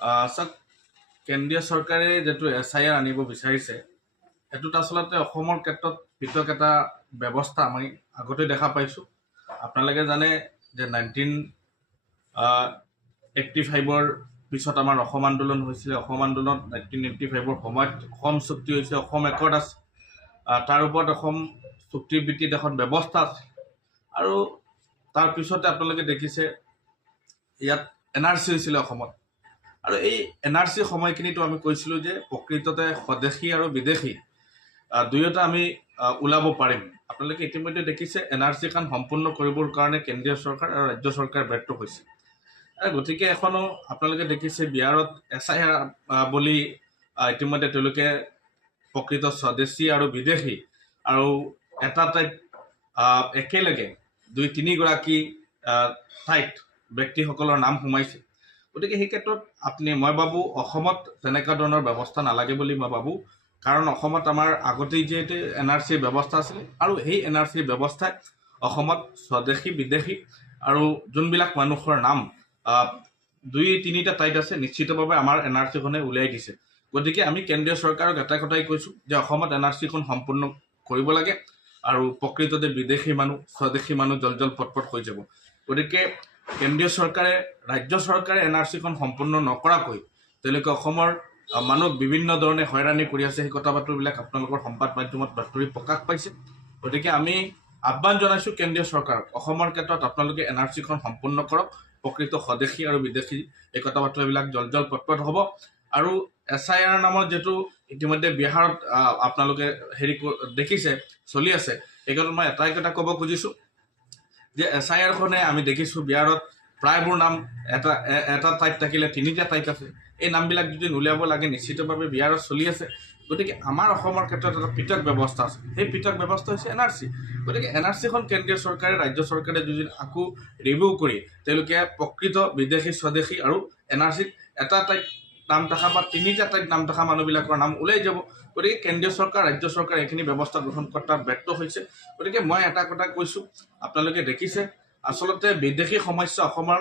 চাওক কেন্দ্ৰীয় চৰকাৰে যিটো SIR আনিব বিচাৰিছে সেইটোত আচলতে অসমৰ ক্ষেত্ৰত পৃথক এটা ব্যৱস্থা আমি আগতে দেখা পাইছোঁ। আপোনালোকে জানে যে 1985-ৰ পিছত আমাৰ অসম আন্দোলন হৈছিলে। অসম আন্দোলনত 1985-ৰ সময়ত অসম চুক্তি হৈছে, অসম একৰ্ড আছে, তাৰ ওপৰত অসম চুক্তিৰ ভিত্তিত এখন ব্যৱস্থা আছে। আৰু তাৰপিছতে আপোনালোকে দেখিছে ইয়াত NRC হৈছিলে অসমত। আৰু এই NRC সময়খিনিতো আমি কৈছিলোঁ যে প্ৰকৃততে স্বদেশী আৰু বিদেশী দুয়োটা আমি ওলাব পাৰিম। আপোনালোকে ইতিমধ্যে দেখিছে NRCখন সম্পূৰ্ণ কৰিবৰ কাৰণে কেন্দ্ৰীয় চৰকাৰ আৰু ৰাজ্য চৰকাৰ ব্যৰ্থ হৈছে। গতিকে এখনো আপোনালোকে দেখিছে বিহাৰত SIR বুলি ইতিমধ্যে তেওঁলোকে প্ৰকৃত স্বদেশী আৰু বিদেশী আৰু এটা ঠাইত একেলগে 2-3 গৰাকী ঠাইত ব্যক্তিসকলৰ নাম সোমাইছে। গতিকে সেই ক্ষেত্ৰত মই ভাবোঁ অসমত তেনেকুৱা ধৰণৰ ব্যৱস্থা নালাগে বুলি মই ভাবোঁ। কাৰণ অসমত আমাৰ আগতেই যিহেতু NRC ব্যৱস্থা আছিলে আৰু সেই NRC ব্যৱস্থাই অসমত স্বদেশী বিদেশী আৰু যোনবিলাক মানুহৰ নাম 2-3টা ঠাইত আছে নিশ্চিতভাৱে আমাৰ NRCখনে উলিয়াই দিছে। গতিকে আমি কেন্দ্ৰীয় চৰকাৰক এটা কথাই কৈছোঁ যে অসমত NRCখন সম্পূৰ্ণ কৰিব লাগে আৰু প্ৰকৃততে বিদেশী মানুহ স্বদেশী মানুহ জল পটপট হৈ যাব। গতিকে কেন্দ্ৰীয় চৰকাৰে ৰাজ্য চৰকাৰে NRCখন সম্পূৰ্ণ নকৰাকৈ তেওঁলোকে অসমৰ মানুহক বিভিন্ন ধৰণে হয়ৰাণি কৰি আছে। সেই কথা বাৰ্তাবিলাক আপোনালোকৰ সংবাদ মাধ্যমত বাতৰি প্ৰকাশ পাইছে। গতিকে আমি আহ্বান জনাইছোঁ কেন্দ্ৰীয় চৰকাৰক, অসমৰ ক্ষেত্ৰত আপোনালোকে NRCখন সম্পূৰ্ণ কৰক। প্ৰকৃত স্বদেশী আৰু বিদেশী এই কথা বাৰ্তাবিলাক জল পটপট হ'ব। আৰু SIR নামৰ যিটো ইতিমধ্যে বিহাৰত আপোনালোকে দেখিছে চলি আছে, এই ক্ষেত্ৰত মই এটাই কথা ক'ব খুজিছোঁ যে SIRখনে আমি দেখিছোঁ বিহাৰত প্ৰায়বোৰ নাম এটা ঠাইত থাকিলে 3টা ঠাইত আছে। এই নামবিলাক যদি উলিয়াব লাগে নিশ্চিতভাৱে বিহাৰত চলি আছে। গতিকে আমাৰ অসমৰ ক্ষেত্ৰত এটা পৃথক ব্যৱস্থা আছে, সেই পৃথক ব্যৱস্থা হৈছে NRC। গতিকে NRCখন কেন্দ্ৰীয় চৰকাৰে ৰাজ্য চৰকাৰে যদি আকৌ ৰিভিউ কৰি তেওঁলোকে প্ৰকৃত বিদেশী স্বদেশী আৰু NRCত এটা ঠাইত নাম থকা বা 3টা ঠাইত নাম থকা মানুহবিলাকৰ নাম ওলাই যাব। গতিকে কেন্দ্ৰীয় চৰকাৰ ৰাজ্য চৰকাৰ এইখিনি ব্যৱস্থা গ্ৰহণ কৰাত ব্যৰ্থ হৈছে। গতিকে মই এটা কথা কৈছোঁ, আপোনালোকে দেখিছে আচলতে বিদেশী সমস্যা অসমৰ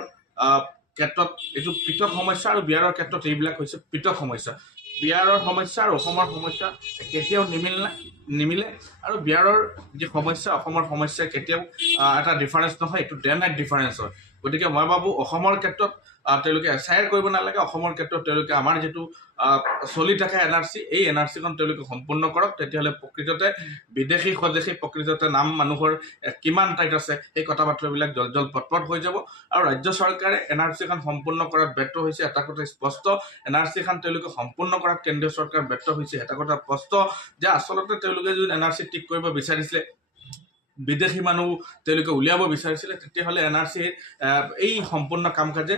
ক্ষেত্ৰত এইটো পৃথক সমস্যা আৰু বিহাৰৰ ক্ষেত্ৰত এইবিলাক হৈছে পৃথক সমস্যা। বিহাৰৰ সমস্যা আৰু অসমৰ সমস্যা কেতিয়াও নিমিলে আৰু বিহাৰৰ যি সমস্যা অসমৰ সমস্যা কেতিয়াও এটা ডিফাৰেঞ্চ নহয়, এইটো ডে নাইট ডিফাৰেঞ্চ হয়। গতিকে মই ভাবোঁ অসমৰ ক্ষেত্ৰত তেওঁলোকে SIR কৰিব নালাগে। অসমৰ ক্ষেত্ৰত তেওঁলোকে আমাৰ যিটো চলি থাকে NRC, এই NRCখন তেওঁলোকে সম্পূৰ্ণ কৰক। তেতিয়াহ'লে প্ৰকৃততে বিদেশী স্বদেশী প্ৰকৃততে নাম মানুহৰ কিমান ঠাইত আছে সেই কথা বাৰ্তাবিলাক জল পটপট হৈ যাব। আৰু ৰাজ্য চৰকাৰে NRCখন সম্পূৰ্ণ কৰাত ব্যৰ্থ হৈছে। এটা কথা স্পষ্ট, NRCখন তেওঁলোকে সম্পূৰ্ণ কৰাত কেন্দ্ৰীয় চৰকাৰ ব্যৰ্থ হৈছে। এটা কথা স্পষ্ট যে আচলতে তেওঁলোকে যদি NRC ঠিক কৰিব বিচাৰিছিলে, বিদেশী মানুহ তেওঁলোকে উলিয়াব বিচাৰিছিলে, তেতিয়াহ'লে NRCৰ এই সম্পূৰ্ণ কাম কাজে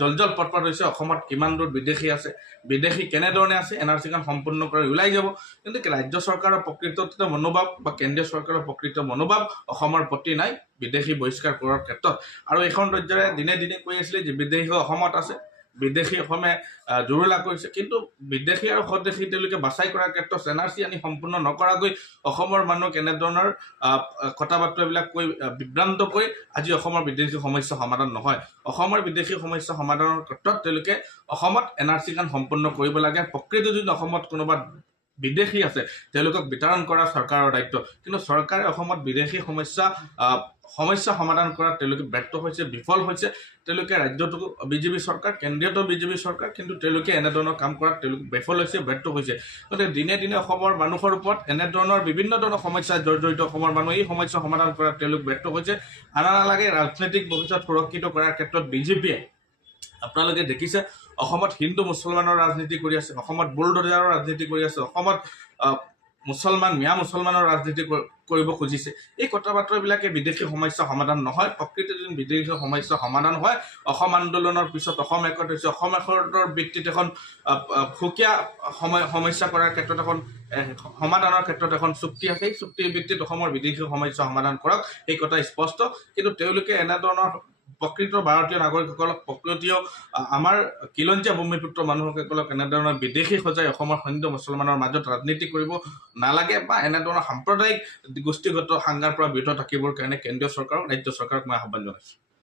জল পটপট হৈছে। অসমত কিমান দূৰ বিদেশী আছে, বিদেশী কেনেধৰণে আছে, NRCখন সম্পূৰ্ণ কৰি ওলাই যাব। কিন্তু ৰাজ্য চৰকাৰৰ প্ৰকৃত মনোভাৱ বা কেন্দ্ৰীয় চৰকাৰৰ প্ৰকৃত মনোভাৱ অসমৰ প্ৰতি নাই বিদেশী বহিষ্কাৰ কৰাৰ ক্ষেত্ৰত। আৰু এইখন ৰাজ্যৰে দিনে দিনে কৈ আছিলে যে বিদেশী অসমত আছে, বিদেশী অসমে জুৰুলা কৰিছে। কিন্তু বিদেশী আৰু স্বদেশী তেওঁলোকে বাছাই কৰাৰ ক্ষেত্ৰত NRC আনি সম্পূৰ্ণ নকৰাকৈ অসমৰ মানুহক এনেধৰণৰ কথা বাৰ্তাবিলাক কৈ বিভ্ৰান্ত কৰি আজি অসমৰ বিদেশী সমস্যা সমাধান নহয়। অসমৰ বিদেশী সমস্যা সমাধানৰ ক্ষেত্ৰত তেওঁলোকে অসমত NRCখন সম্পূৰ্ণ কৰিব লাগে। প্ৰকৃত যদি অসমত কোনোবা বিদেশী আছে তেওঁলোকক বিতৰণ কৰা চৰকাৰৰ দায়িত্ব। কিন্তু চৰকাৰে অসমত বিদেশী সমস্যা সমাধান কৰাত তেওঁলোকে ব্যৰ্থ হৈছে, বিফল হৈছে। তেওঁলোকে ৰাজ্যটো বিজেপি চৰকাৰ, কেন্দ্ৰীয়তো বিজেপি চৰকাৰ, কিন্তু তেওঁলোকে এনেধৰণৰ কাম কৰাত তেওঁলোক বিফল হৈছে, ব্যৰ্থ হৈছে। গতিকে দিনে দিনে অসমৰ মানুহৰ ওপৰত এনেধৰণৰ বিভিন্ন ধৰণৰ সমস্যাত জৰ্জৰিত অসমৰ মানুহ এই সমস্যা সমাধান কৰাত তেওঁলোক ব্যৰ্থ হৈছে। নালাগে ৰাজনৈতিক ভৱিষ্যত সুৰক্ষিত কৰাৰ ক্ষেত্ৰত বিজেপিয়ে আপোনালোকে দেখিছে অসমত হিন্দু মুছলমানৰ ৰাজনীতি কৰি আছে, অসমত বুলডোজাৰৰ ৰাজনীতি কৰি আছে, অসমত মিয়া মুছলমানৰ ৰাজনীতি কৰিব খুজিছে। এই কথা বাৰ্তাবিলাকে বিদেশী সমস্যা সমাধান নহয়। প্ৰকৃত যদি বিদেশী সমস্যা সমাধান হয়, অসম আন্দোলনৰ পিছত অসম একৰ্ড হৈছে, অসম একৰ্ডৰ ভিত্তিত এখন সুকীয়া সমস্যা কৰাৰ ক্ষেত্ৰত এখন সমাধানৰ ক্ষেত্ৰত এখন চুক্তি আছে। এই চুক্তিৰ ভিত্তিত অসমৰ বিদেশী সমস্যা সমাধান কৰক, এই কথা স্পষ্ট। কিন্তু তেওঁলোকে এনেধৰণৰ প্ৰকৃত ভাৰতীয় নাগৰিকসকলক, প্ৰকৃত আমাৰ খিলঞ্জীয়া ভূমিপুত্ৰ মানুহসকলক এনেধৰণৰ বিদেশী সজাই অসমৰ হিন্দু মুছলমানৰ মাজত ৰাজনীতি কৰিব নালাগে বা এনেধৰণৰ সাম্প্ৰদায়িক গোষ্ঠীগত সাংগাৰ পৰা বিৰত থাকিবৰ কাৰণে কেন্দ্ৰীয় চৰকাৰক ৰাজ্য চৰকাৰক মই আহ্বান জনাইছোঁ।